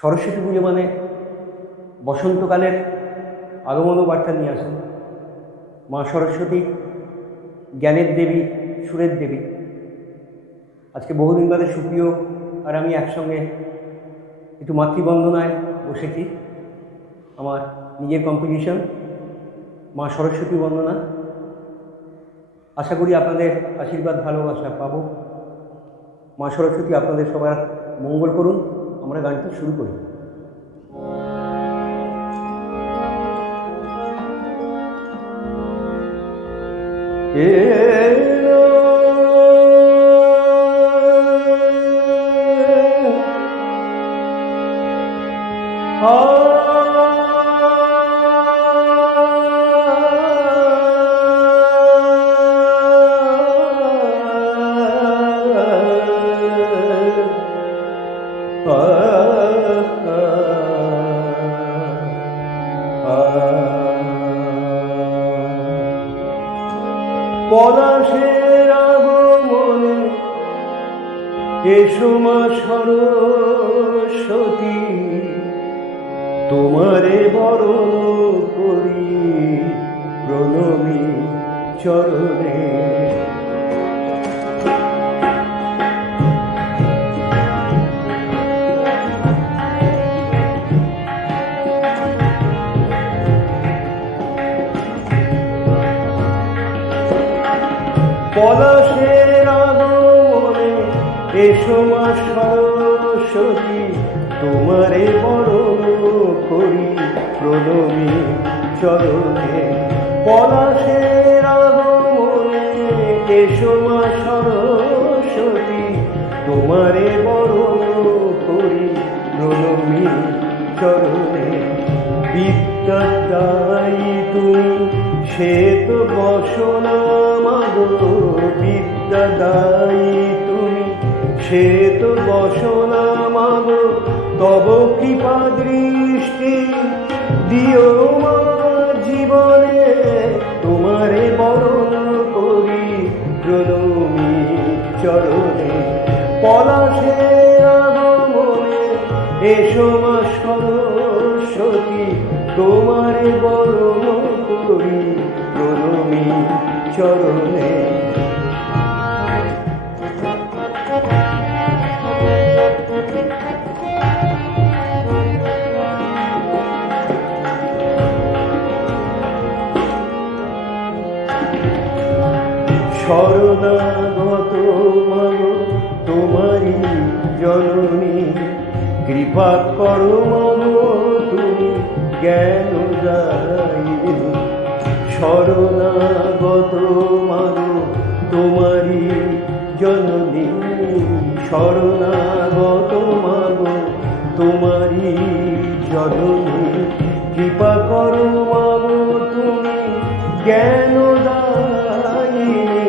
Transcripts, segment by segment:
সরস্বতী পুজো মানে বসন্তকালের আগমন বার্তা নিয়ে আসেন। মা সরস্বতী জ্ঞানের দেবী, সুরের দেবী। আজকে বহুদিন বাদে সুপ্রিয় আর আমি একসঙ্গে একটু মাতৃবন্দনায় বসেছি। আমার নিজের কম্পোজিশন মা সরস্বতী বন্দনা। আশা করি আপনাদের আশীর্বাদ ভালোবাসা পাবো। মা সরস্বতী আপনাদের সবার মঙ্গল করুন। আমরা গানটা শুরু করি। পলাশের আগমনে এসো মা সরস্বতী, তোমারে বরণ করি প্রণমী চরণে। পলাশের আগমনে এসো মা সরস্বতী, তোমারে বরণ করি প্রণমী চরণে। পলাশের আগমনে এসো মা সরস্বতী, তোমারে বরণ করি প্রণমী চরণে। বিদ্যা দায়ী তুমি শ্বেত বসনা মাগো, বিদ্যা দায়ী তুমি শ্বেত বসনা মাগো, তব কৃপা দৃষ্টি দিও মা জীবনে, তোমারে বরণ করি প্রণমী চরণে। পলাশের আগমনে এসো মা সরস্বতী, তোমারে বরণ করি প্রণমী চরণে। শরণাগত মাগো তোমারি জননী, কৃপা করো মাগো তুমি জ্ঞান দায়িনী। শরণাগত মাগো তোমারি জননী, শরণাগত মাগো তোমারি জননী। কৃপা করো মাগো তুমি জ্ঞান দায়িনী,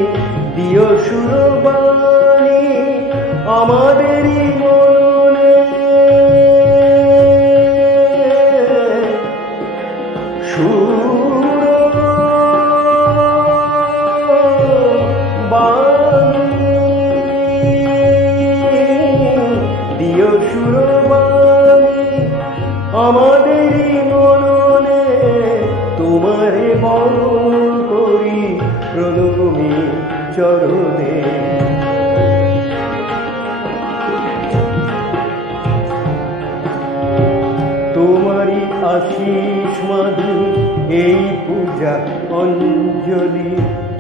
দিও সুরবাণী আমাদেরই মননে। দিও সুরবাণী আমাদেরই মননে, তোমারে বরণ করি প্রণমী চরণে। তোমারি আশিস মাধু এই পূজা অঞ্জলি,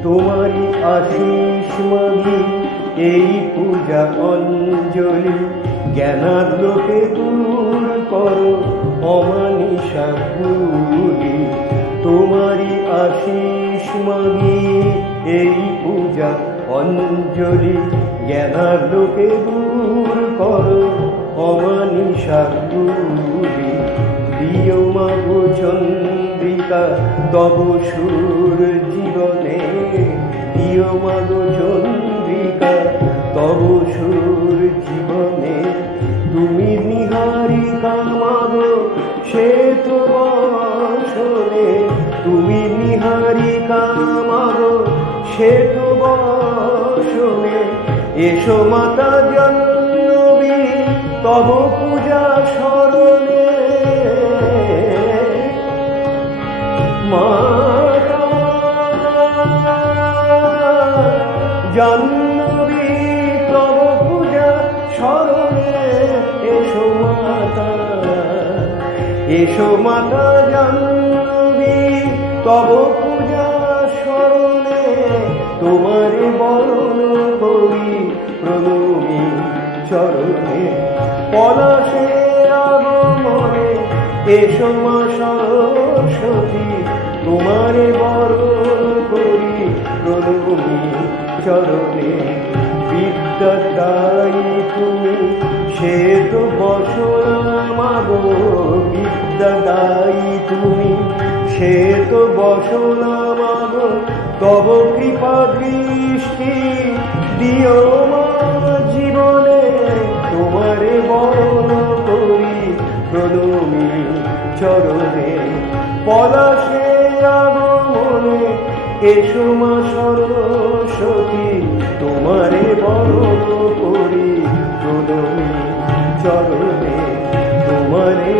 তোমারি আশিস মাধু এই পূজা অঞ্জলি। জ্ঞানালোকে দূর করো অমানিসা ভুলি, তোমারি আশিস মাগি এই পূজা অঞ্জলি। জ্ঞানালোকে দূর করো অমানিসা ভুলি। দিও মাগো চন্দ্রিকা তব সুর জীবনে, দিও মাগো চন্দ্রিকা তব সুর জীবনে। তুমি নিহারিকা মাগো শ্বেত বসনে, তুমি নিহারিকা মাগো শ্বেত বসনে। এসো মাতা জন্মবী তব পূজা স্মরণে মাতা জাহ্নবী তব পূজা স্মরণে এসো মাতা, এসো মাতা জাহ্নবী তব পূজা স্মরণে তোমারে বরণ করি প্রণমী চরণে পলাশে আগমনে এসো মা সরস্বতী তোমারে বরণ করি প্রণমী চরণে। বিদ্যা দায়ী তুমি সে তো বসনা মাগো, বিদ্যা দায়ী তুমি সে তো বসনা মাগো, তব কৃপা দৃষ্টি দিও মা জীবনে তোমারে বরণ করি প্রণমী চরণে। পলাশে আগমনে এসো মা সরস্বতী তোমারে বরণ করি প্রণমী চরণে, তোমারে